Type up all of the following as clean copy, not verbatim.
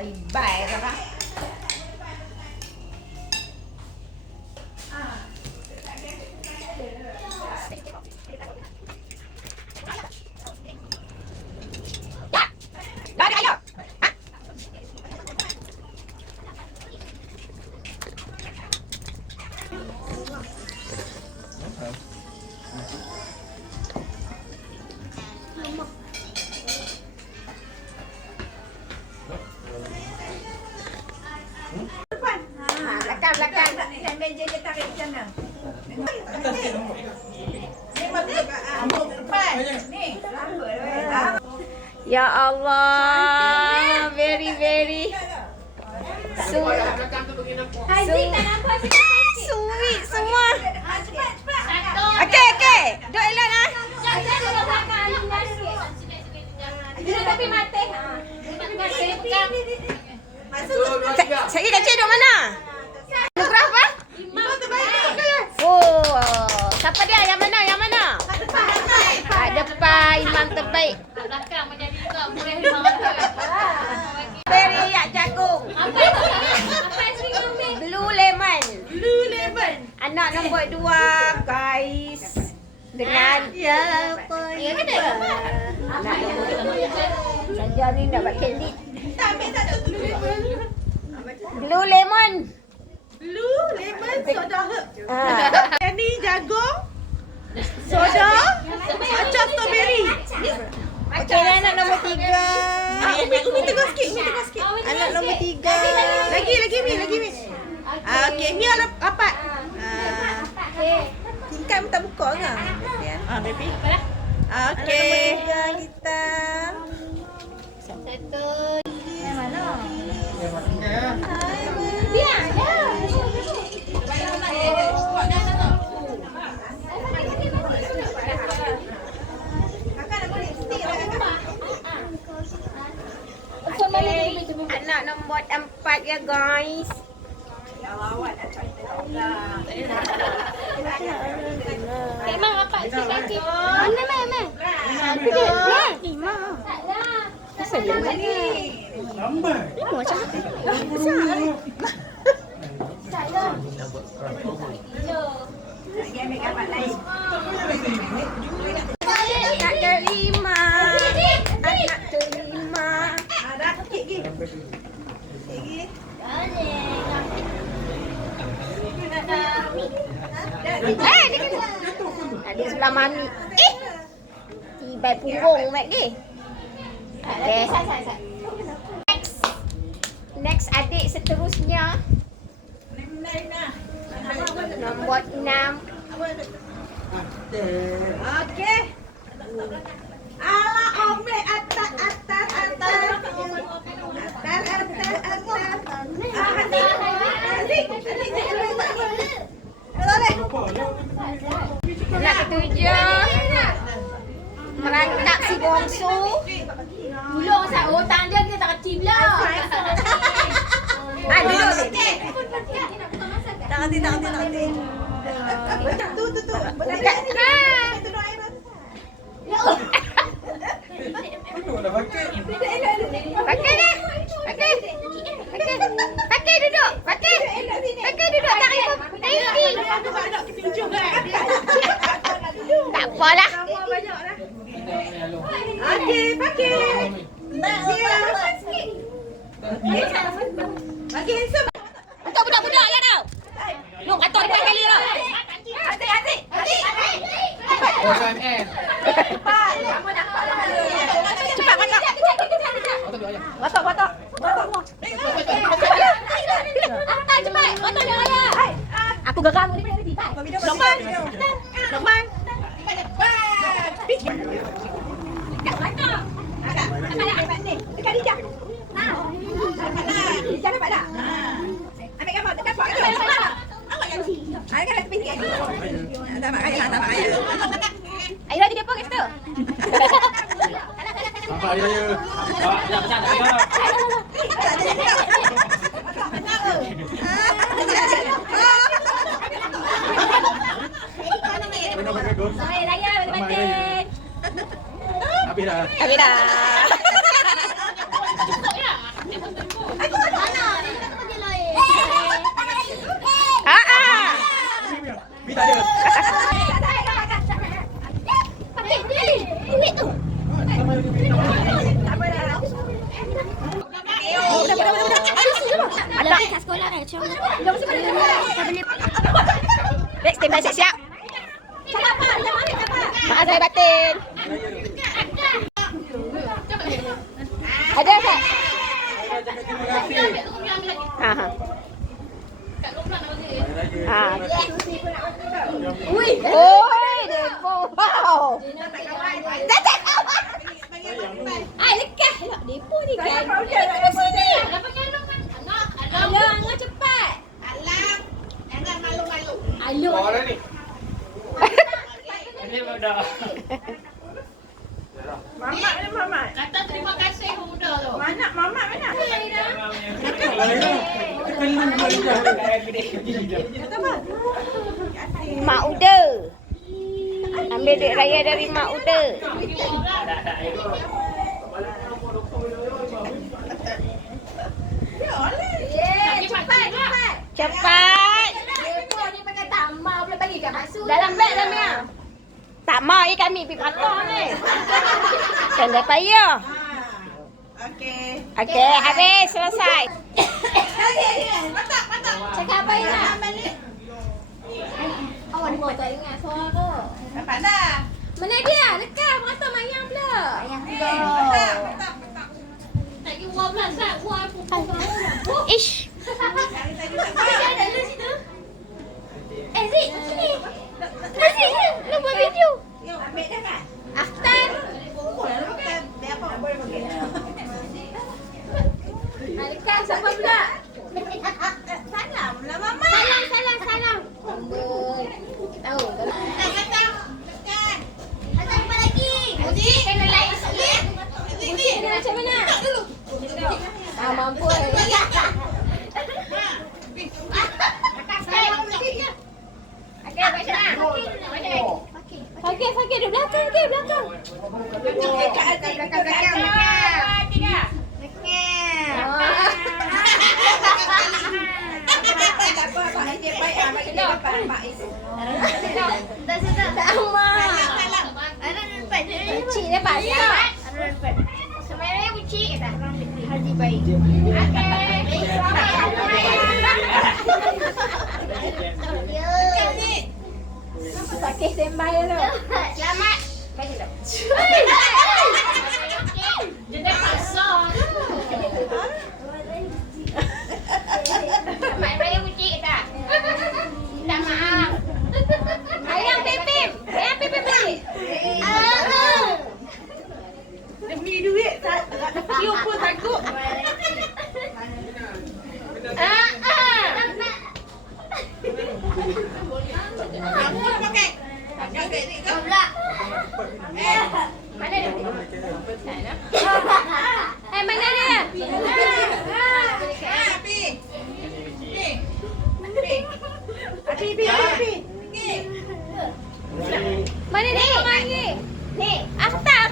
Bye-bye lah. Belakang. Dan meja dia tarik macam mana? Ya Allah, very sweet semua. Okey, duduk elok lah. Tapi mati. Saya kecil duduk mana? Nugrah apa? Imam terbaik. Oh, siapa dia? Yang mana? Depan imam terbaik. Belakang menjadi juga boleh 500. Beri yak jagung. Apa sih mami? Blue lemon. Anak nombor 2, guys. Dengan Ya kena. anak nombor 2. Saja ni nak buat candy. Ambil satu Blue lemon. soda herb. Ah. Ini jagung, soda, macam strawberry. Okey, anak nombor 3. Umi tegur sikit. Anak nombor 3. Lagi Mi. Okey, ni ada 4. Tingkat pun tak buka ke? Baby. Okey. Anak kita. Satu. Yang mana? Dia ada. Anak nombor 4 ya, guys. Imam apa sih kaki? Mana? Aku dia. Imam. Tak ada. Lambat. Tak ada. Anak kelima. Ada sikit lagi. Dia kena. Ada sebelah mami. Tibai punggung mat ni. Okey. Next adik seterusnya. Nombor 6. Okey. Ala omel atas. Anak ketujuh. Merangkak si bongsu. Dulu orang dia tak kecil pula. Duduk. Tak hati. Tu. Duduklah pakai. Pakai duduk. Pakai duduk. Tak payah. Tak apalah. Okey, pakai. Bagi handsome. Untuk budak-budak lah tau. Lu kata depan kali tau. Adik. Oh, SMN. Cepat masak. Masak. Cepat. Masak dia raya. Aku geram ni. Lokman. Kat mana? Dekat ni. Dekat Dija. Dija dapat tak? Ambil gambar dekat pak tu. Awak yang ni. Kan ada tepi sikit. Tak mak kaya. Air lagi dia pun kat situ. Nampak hari raya. Jangan pesan tak payah. Mana pakai gol? Hari raya batin. Habis dah. Habis dah. Alah. Kat sekolah kan macam. Jom sini boleh. Kita beli. Rex, standby siap-siap. Cakap apa? Maaf saya batin. Ada tak? Terima kasih. Ha. Ha. Ui. Oi, depo. Wow. Dah tak kawan. Ai lekah lah depo ni kan. Apa nyalung kan? Alah, angah cepat. Alung. Bawa dah ni. Ini dah. Mamak ni mamak. Kata terima kasih muda tu. Mana mamak mana? Mak Uda. Ambil duit raya dari Mak Uda. Cepat. Depo ni pakai tambah boleh bagi kat maksud. Dalam beg dah Mia. Tak mau kami pergi patah ni. Kan dah payah. Okey. Okey, habis selesai. Cakap apa Ina? Awak ni tak ingat suara tu. Dapat dah. Mana dia? Dekat kata mayang pula. Mayang pula. Tak kira uang pula sat. Uang pun. Ish. Ada lu situ. Zik, sini. Zik, nak buat video. Yo, ambil dah kan? Aftan. Dia apa boleh pakai. Dekat siapa pula? Salam lah mama. Salam. Amboi. Tahu. Ada apa lagi? Uji kena like sikit. Uji kena macam mana? Dulu. Ah mampu. Okey, baca dah. Okey, di belakang ke belakang. Belakang. Tak apa, Pak Haji baik ah bagi dia dapat Pak Is. Cik dapat selamat. Sebenarnya cik kata Haji baik. Okey. Pakai standby dulu. Selamat. Bagi dah. Jadi pasal. Selamat raya bucik kata. Minta maaf. Ayang Pipim. Ayang Pipim balik. Demi duit tak cium pun takut. Kamu nak pakai? Pakai ni ke? Mana dia? Mana dia? Api. Mana dia orang lagi? Ni, Aftar.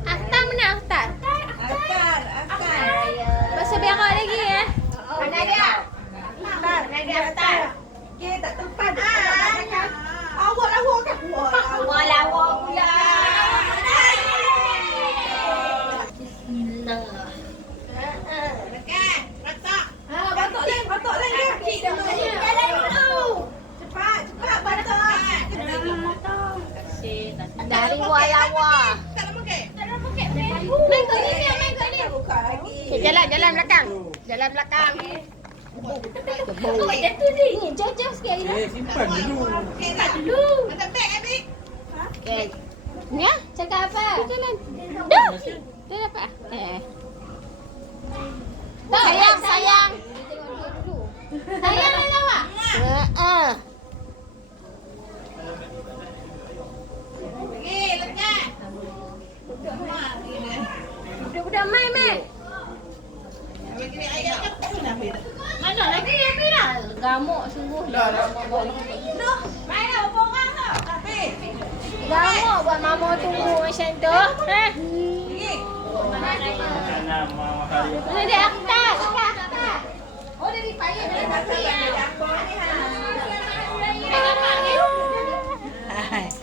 Aftar mana Aftar? Akar. Masa berak lagi ya. Mana dia? Aftar. Okey, tak tempat. Awak kan? Awak lawak pula. Batok lain dia. Cepat, batok. Dari walawa. Tak nak pakai. Main kat ni. Buka lagi. Okay, jalan belakang. Oh, dia tu ni. Jauh-jauh sikit lagi. Simpan dulu. Okey tak dulu. Ada beg Abik. Okay. Ni ah. Cakap apa? Jalan. Dah. Dah dapat ah? Sayang. Sayang ni awak. Pergi, lekat. Budak-budak main. Bagi ayat ke pun Abik. Mana lagi Amira? Gamuk sungguh. Main lah, berapa orang tau? Abik. Gamuk buat mama tunggu macam tu. Pergi. Mana dia Akhtar? Oh, dia dipayah.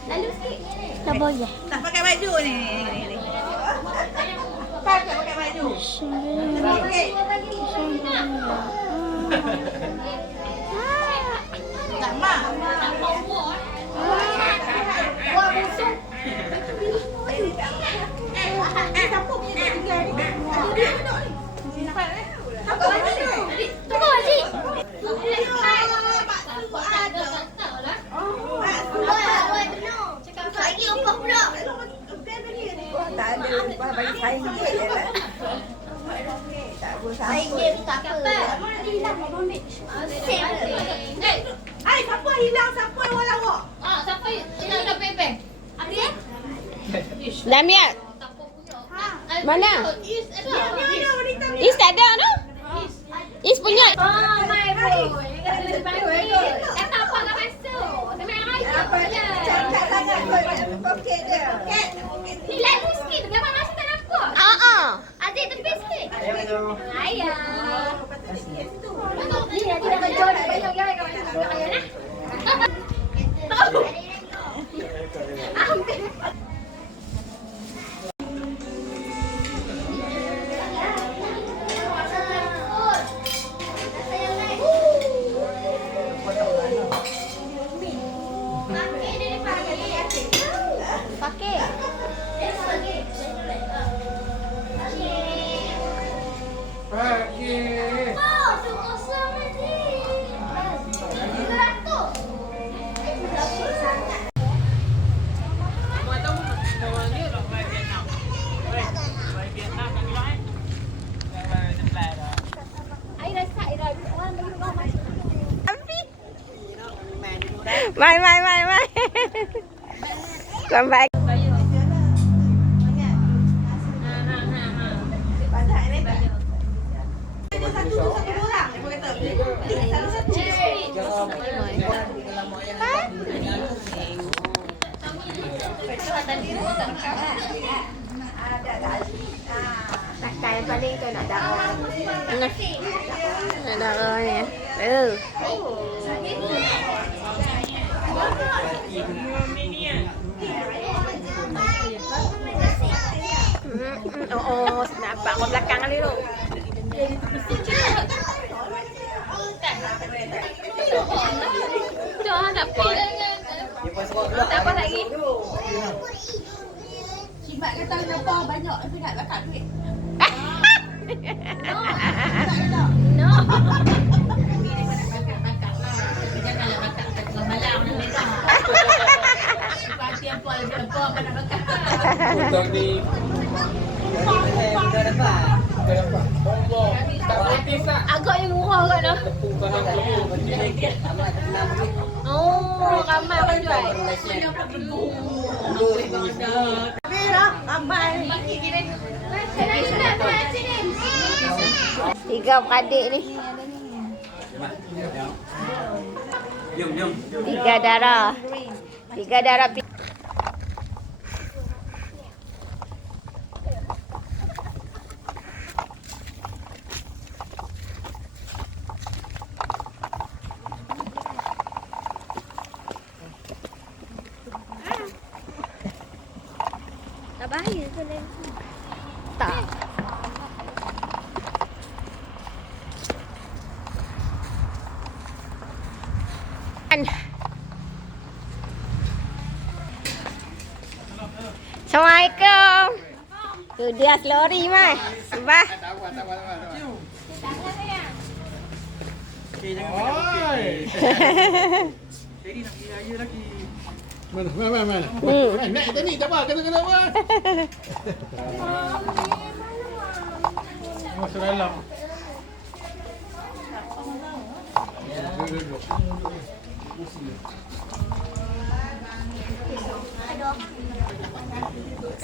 Lalu sikit. Tak boleh. Tak pakai baju ni. Pakai baju. Okey. Tak mak. Buah busuk. Siapa punya tak tinggal ni? Dia duduk ni. Simpan eh. Apa lagi tu? Tunggu Haji. Cakap lagi apa pula? Tak ada upah bagi saya je lah. Tak boleh Game tak apa. Ai, siapa hilang? Siapa yang lawak? Siapa yang nak pepeng? Apa? Lamia, mana? Is tak ada tu? Is punya. Mai bro. Kata apa nak masuk? Memang Apa? Cakap sangat poket dia. Poket. ni lagu sikit tu memang rasa tak nampak. Adik tepi sikit. Ayah. Ni nanti dah kejauh dah banyak yang kau nak ayah nah. Pakai. Pagi. Oh, sungguh sangat ni. 100. Ai rasa orang bagi rumah masuk. Mai. Come back. Satu orang. Dia kata. Satu-satu. Takkan yang paling tu nak darah. Nak darah ni. Oh, nampak kau belakang kali tu. Dah dapat. Dapat lagi. Cimat kata kenapa banyak sangat bakar duit. No. Untuk di. Dah dapat. Bombong. Tak gratis lah. Agaknya murah kan dah. Tepung tanah dulu. Oh, ramai orang jual. Ramai. Tiga beradik ni. Jom. Tiga darah. Tak bahaya ke lain? Tak. Assalamualaikum. Tu dia lori mai. Bah. Oi. Mana? Naik kita ni, tak apa, kena apa? Masuk dalam.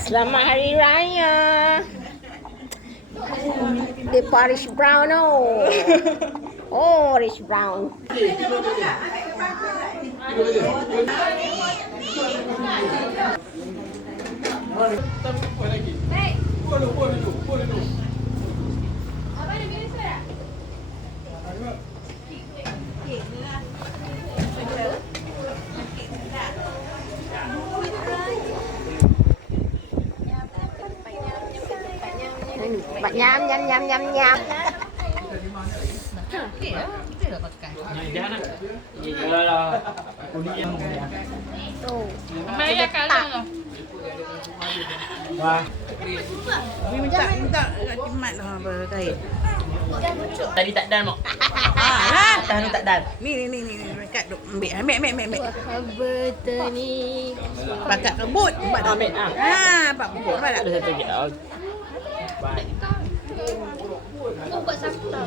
Selamat Hari Raya. Di Paris Brown oh. Oh, Rich Brown. Apa lagi? Boleh dulu. Abang ada biasa tak? Bạn nhám nyam nyam nyam. Jangan. Iyalah. Kuning. Tuh. Maya kalah lah. Wah. Minta jimat lah berkait. Tadi tak dan mak. Tahan tak dan. Ni dekat duk ambil. Betul ni. Pakat kebut. Ambil ah. Pak kebut apa tak? Ada satu lagi. Baik. Buat sabta.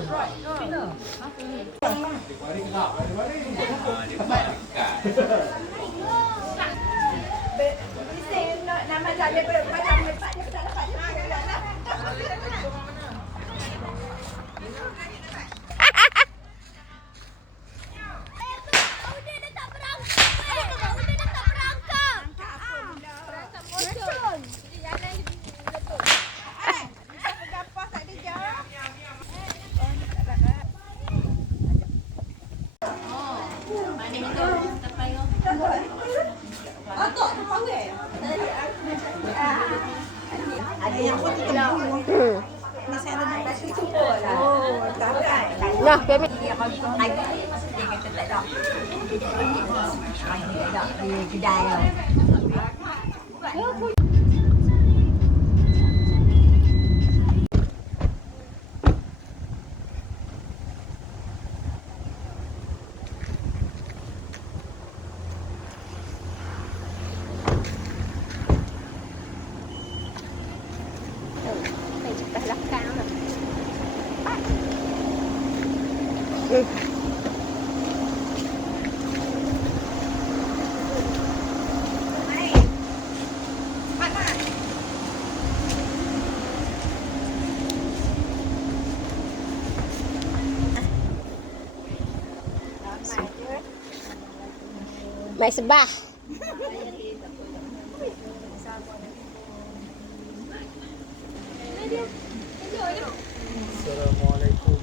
Nama saya macam lepas dia tak dapat. Ada yang pun tembung. Masih ada di situ lah. Oh, tak ada. Nah, kami. Dia kata tak ada. Tak ada di kedai. Belakang. Mai sebah. Assalamualaikum.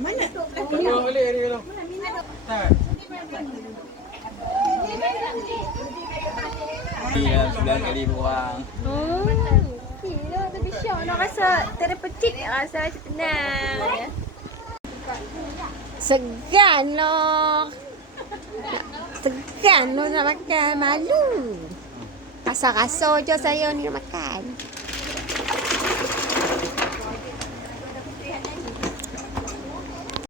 Mana? Tengok balik ni kalau. Tak. Ya, 9 kali buang. Oh, gila tapi syok nak rasa terapeutik, rasa macam tenang. Segan loh. Segan loh nak makan, malu. Rasa-rasa je saya ni nak makan.